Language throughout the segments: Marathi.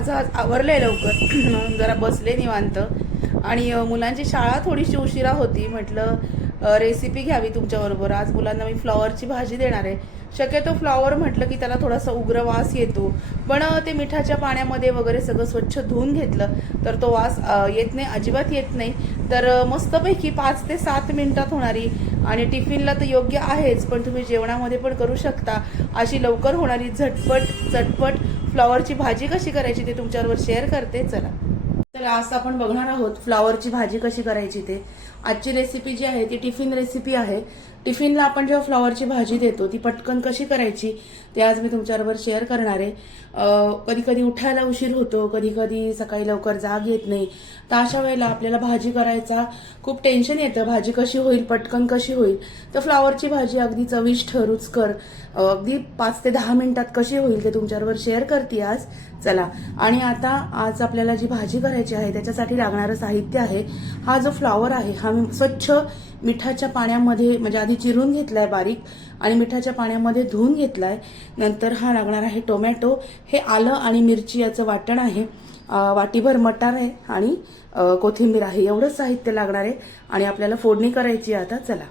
माझं आज आवरलंय लवकर. म्हणून जरा बसले निवांत. आणि मुलांची शाळा थोडीशी उशिरा होती. म्हटलं रेसिपी घ्यावी तुमच्याबरोबर. आज मुलांना मी फ्लॉवरची भाजी देणार आहे. शक्यतो फ्लॉवर म्हटलं की त्याला थोडासा उग्र वास येतो. पण ते मिठाच्या पाण्यामध्ये वगैरे सगळं स्वच्छ धुवून घेतलं तर तो वास येत नाही अजिबात येत नाही. तर मस्तपैकी पाच ते सात मिनिटात होणारी आणि टिफिनला तर योग्य आहेच पण तुम्ही जेवणामध्ये पण करू शकता. अशी लवकर होणारी झटपट चटपट फ्लॉवरची भाजी कशी करायची ते तुमच्याबरोबर शेअर करते चला. तर आज आपण बघणार आहोत फ्लॉवरची भाजी कशी करायची ते. आजची रेसिपी जी आहे ती टिफिन रेसिपी आहे. टिफिनला आपण जेव्हा फ्लॉवरची भाजी देतो ती पटकन कशी करायची ते आज मी तुमच्याबरोबर शेअर करणार आहे. कधी कधी उठायला उशीर होतो कधी कधी सकाळी लवकर जाग येत नाही. तर अशा वेळेला आपल्याला भाजी करायचा खूप टेन्शन येतं. भाजी कशी होईल पटकन कशी होईल? तर फ्लॉवरची भाजी अगदी चविष्ट रुचकर अगदी पाच ते दहा मिनिटात कशी होईल ते तुमच्याबरोबर शेअर करते आज. चला. आणि आता आज आपल्याला जी भाजी करायची आहे त्याच्यासाठी लागणारं साहित्य आहे. हा जो फ्लॉवर आहे हा मी स्वच्छ मिठाच्या पाण्यामध्ये म्हणजे आधी चिरून घेतलाय बारीक आणि मिठाच्या पाण्यामध्ये धुवून घेतलाय. नंतर हा लागणार आहे टोमॅटो. हे आलं आणि मिरची याचं वाटण आहे. वाटीभर मटार आहे आणि कोथिंबीर आहे. एवढंच साहित्य लागणार आहे आणि आपल्याला फोडणी करायची आहे आता. चला.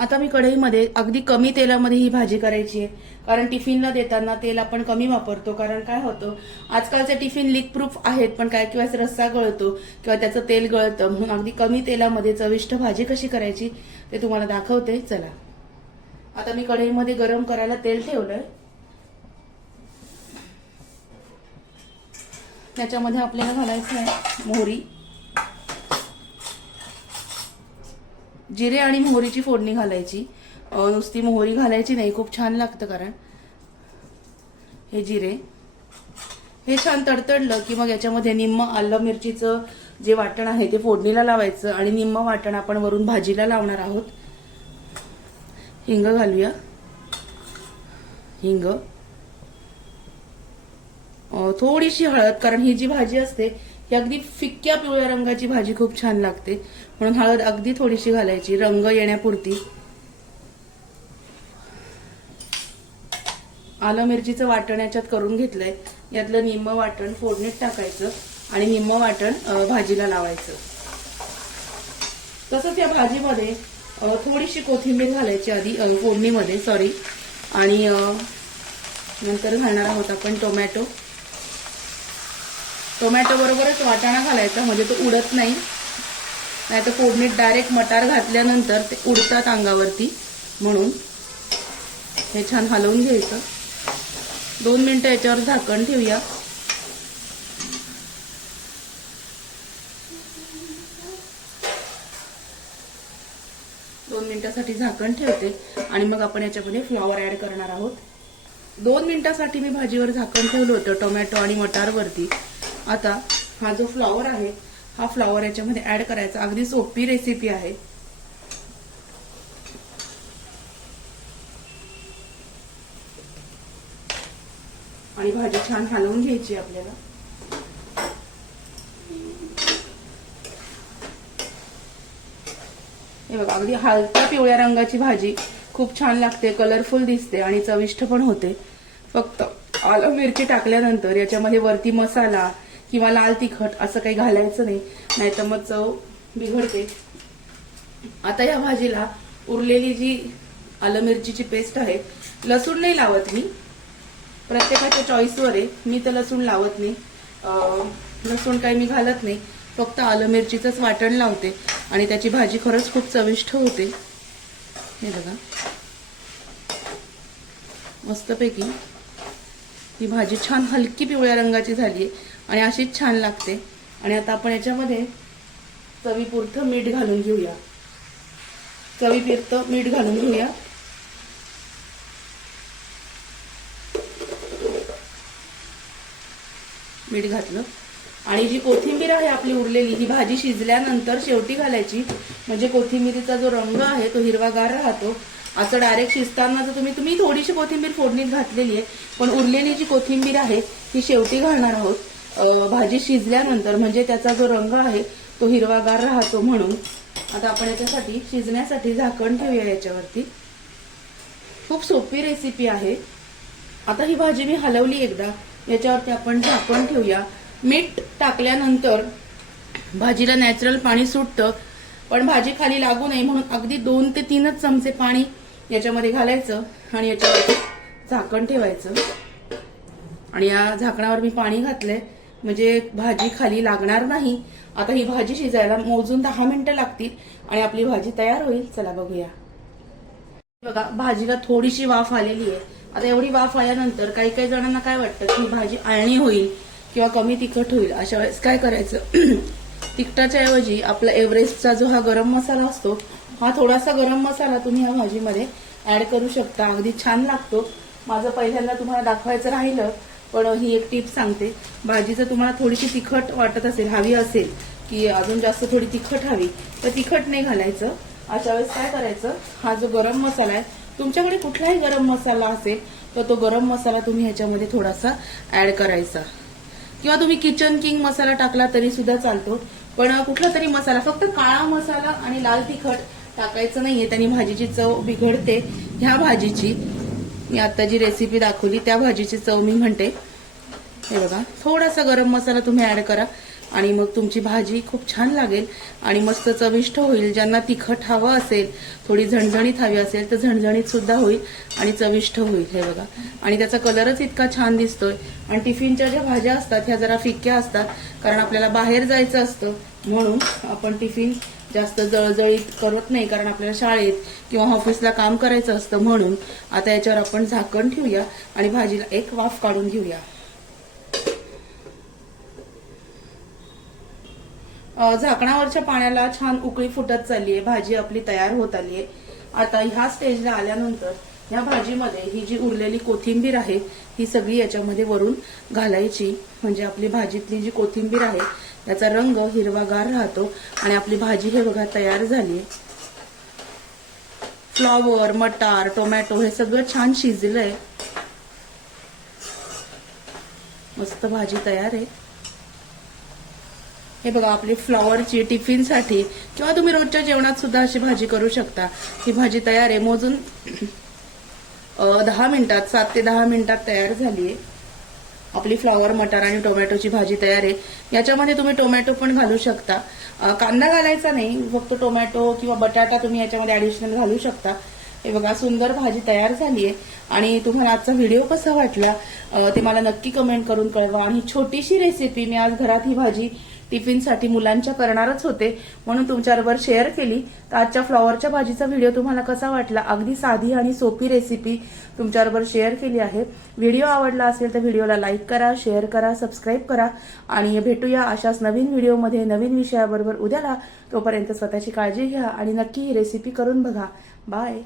आता मी कढईमध्ये अगदी कमी तेलामध्ये ही भाजी करायची आहे. कारण टिफिनला देताना तेल आपण कमी वापरतो. कारण काय होतं आजकालचे टिफिन लीक प्रूफ आहेत पण काय किंवा रस्सा गळतो किंवा त्याचं तेल गळतं. म्हणून अगदी कमी तेलामध्ये चविष्ट भाजी कशी करायची ते तुम्हाला दाखवते. चला. आता मी कढईमध्ये गरम करायला तेल ठेवलंय. त्याच्यामध्ये आपल्याला घालायचं आहे मोहरी. जिरे आणि मोहरीची फोडणी घालायची. नुसती मोहरी घालायची नाही खूप छान लागतं कारण. हे जिरे. हे छान तडतडलं की मग याच्यामध्ये निम्म आलं मिरचीचं जे वाटण आहे ते फोडणीला लावायचं आणि निम्म वाटण आपण वरून भाजीला लावणार आहोत. हिंग घालूया. हिंग. थोडीशी हळद कारण ही जी भाजी असते ही अगदी फिक्क्या पिवळ्या रंगाची भाजी खूप छान लागते. म्हणून हळद अगदी थोडीशी घालायची. रंग येण्यापुरती. आलं मिरचीचं वाटण याच्यात करून घेतलंय. यातलं निम्म वाटण फोडणीत टाकायचं आणि निम्म वाटण भाजीला लावायचं. तसंच या भाजीमध्ये थोडीशी कोथिंबीर घालायची आधी फोडणीमध्ये सॉरी आणि नंतर घालणार आहोत आपण टोमॅटो. टोमॅटो बरोबरच वाटाणा घालायचा म्हणजे तो उडत नाही. नाही तर फोडणीत डायरेक्ट मटार घातल्यानंतर ते उडतात अंगावरती म्हणून. हे छान हलवून घ्यायचं. दोन मिनिटं याच्यावर झाकण ठेवूया. दोन मिनिटासाठी झाकण ठेवते आणि मग आपण याच्यामध्ये फ्लॉवर ऍड करणार आहोत. दोन मिनिटासाठी मी भाजीवर झाकण ठेवलं होतं टोमॅटो आणि मटारवरती. आता हा जो फ्लॉवर आहे हा फ्लॉवर याच्यामध्ये ऍड करायचा. अगदी सोपी रेसिपी आहे. आणि भाजी छान हलवून घ्यायची आपल्याला. हे बघा अगदी हलक्या पिवळ्या रंगाची भाजी. खूप छान लागते कलरफुल दिसते आणि चविष्ट पण होते. फक्त आलं मिरची टाकल्यानंतर याच्यामध्ये वरती मसाला किंवा लाल तिखट असं काही घालायचं नाही नाहीतर मग चव बिघडते. आता या भाजीला उरलेली जी आलं मिरचीची पेस्ट आहे लसूण नाही लावत मी. प्रत्येकाच्या चॉईसवर आहे. मी तर लसूण लावत नाही. लसूण काही मी घालत नाही. फक्त आलं मिरचीचंच वाटण लावते आणि त्याची भाजी खरंच खूप चविष्ट होते. हे बघा. मस्तपैकी ही भाजी छान हलकी पिवळ्या रंगाची झाली आहे आणि अशीच छान लागते. आणि आता आपण याच्यामध्ये चवीपुरतं मीठ घालून घेऊया. चवीपुरतं मीठ घालून घेऊया. मीठ घातलं. आणि जी कोथिंबीर आहे आपली उरलेली ही भाजी शिजल्यानंतर शेवटी घालायची. म्हणजे कोथिंबीरीचा जो रंग आहे तो हिरवागार राहतो. असं डायरेक्ट शिजताना जर तुम्ही तुम्ही थोडीशी कोथिंबीर फोडणीत घातलेली आहे पण उरलेली जी कोथिंबीर आहे ती शेवटी घालणार आहोत. भाजी शिजल्यानंतर म्हणजे त्याचा जो रंग आहे तो हिरवागार राहतो म्हणून आता आपण याच्यासाठी शिजण्यासाठी झाकण ठेवूया याच्यावरती. खूप सोपी रेसिपी आहे. आता ही भाजी मी हलवली एकदा. याच्यावरती आपण झाकण ठेवूया. मीठ टाकल्यानंतर भाजीला नॅचरल पाणी सुटतं. पण भाजी खाली लागू नये म्हणून अगदी दोन ते तीनच चमचे पाणी याच्यामध्ये घालायचं आणि याच्यावरती झाकण ठेवायचं. आणि या झाकणावर मी पाणी घातलंय. म्हणजे भाजी खाली लागणार नाही आता ही भाजी शिजायला मोजून दहा मिनिटं लागतील आणि आपली भाजी तयार होईल. चला बघूया. बघा भाजीला थोडीशी वाफ आलेली आहे. आता एवढी वाफ आल्यानंतर काही काही जणांना काय वाटतं की भाजी आळणी होईल किंवा कमी तिखट होईल? अशा वेळेस काय करायचं? तिखटाच्या ऐवजी आपला एव्हरेस्टचा जो हा गरम मसाला असतो हा थोडासा गरम मसाला तुम्ही या भाजीमध्ये ऍड करू शकता. अगदी छान लागतो. माझं पहिल्यांदा तुम्हाला दाखवायचं राहिलं पण ही एक टीप सांगते. भाजी जर तुम्हाला थोडीशी तिखट वाटत असेल हवी असेल की अजून जास्त थोडी तिखट हवी तर तिखट नाही घालायचं. अशा वेळेस काय करायचं? हा जो गरम मसाला आहे तुमच्याकडे कुठलाही गरम मसाला असेल तर तो गरम मसाला तुम्ही ह्याच्यामध्ये थोडासा ऍड करायचा. किंवा तुम्ही किचन किंग मसाला टाकला तरी सुद्धा चालतो पण कुठला तरी मसाला फक्त काळा मसाला आणि लाल तिखट टाकायचं नाहीये त्यांनी भाजीची चव बिघडते. ह्या भाजीची मी आता जी रेसिपी दाखवली त्या भाजीची चव मी म्हणते. हे बघा थोडासा गरम मसाला तुम्ही ऍड करा. आणि मग तुमची भाजी खूप छान लागेल आणि मस्त चविष्ट होईल. ज्यांना तिखट हवं असेल थोडी झणझणीत हवी असेल तर झणझणीत सुद्धा होईल आणि चविष्ट होईल हे बघा. आणि त्याचा कलरच इतका छान दिसतोय. आणि टिफिनच्या ज्या भाज्या असतात ह्या जरा फिक्या असतात कारण आपल्याला बाहेर जायचं असतं. म्हणून आपण टिफिन जास्त जळजळीत करत नाही कारण आपल्याला शाळेत किंवा ऑफिसला काम करायचं असतं. म्हणून आता याच्यावर आपण झाकण ठेवूया आणि भाजीला एक वाफ काढून घेऊया. झाकणावरच्या पाण्याला छान उकळी फुटत चालली आहे भाजी आपली तयार होत आली आहे आता ह्या स्टेजला आल्यानंतर ह्या भाजीमध्ये ही जी उरलेली कोथिंबीर आहे ही सगळी याच्यामध्ये वरून घालायची. म्हणजे आपली भाजीतली जी कोथिंबीर आहे त्याचा रंग हिरवागार राहतो आणि आपली भाजी हे बघा तयार झाली फ्लॉवर मटार टोमॅटो हे सगळं छान शिजलंय. मस्त भाजी तयार आहे. हे बघा आपली फ्लॉवरची टिफिनसाठी किंवा तुम्ही रोजच्या जेवणात सुद्धा अशी भाजी करू शकता. ही भाजी तयार आहे. मोजून दहा मिनिटात सात ते दहा मिनिटात तयार झाली आहे. आपली फ्लॉवर मटार आणि टोमॅटोची भाजी तयार आहे. याच्यामध्ये तुम्ही टोमॅटो पण घालू शकता. कांदा घालायचा नाही. फक्त टोमॅटो किंवा बटाटा तुम्ही याच्यामध्ये ऍडिशनल घालू शकता. हे बघा सुंदर भाजी तयार झाली आहे. आणि तुम्हाला आजचा व्हिडिओ कसा वाटला ते मला नक्की कमेंट करून कळवा. आणि छोटीशी रेसिपी मी आज घरात ही भाजी टिफिनसाठी मुलांच्या करणारच होते म्हणून तुमच्याबरोबर शेअर केली. तर आजच्या फ्लॉवरच्या भाजीचा व्हिडिओ तुम्हाला कसा वाटला? अगदी साधी आणि सोपी रेसिपी तुमच्याबरोबर शेअर केली आहे. व्हिडिओ आवडला असेल तर व्हिडिओला लाईक करा शेअर करा सबस्क्राईब करा. आणि भेटूया अशाच नवीन व्हिडिओमध्ये नवीन विषयाबरोबर उद्याला. तोपर्यंत स्वतःची काळजी घ्या आणि नक्की ही रेसिपी करून बघा. बाय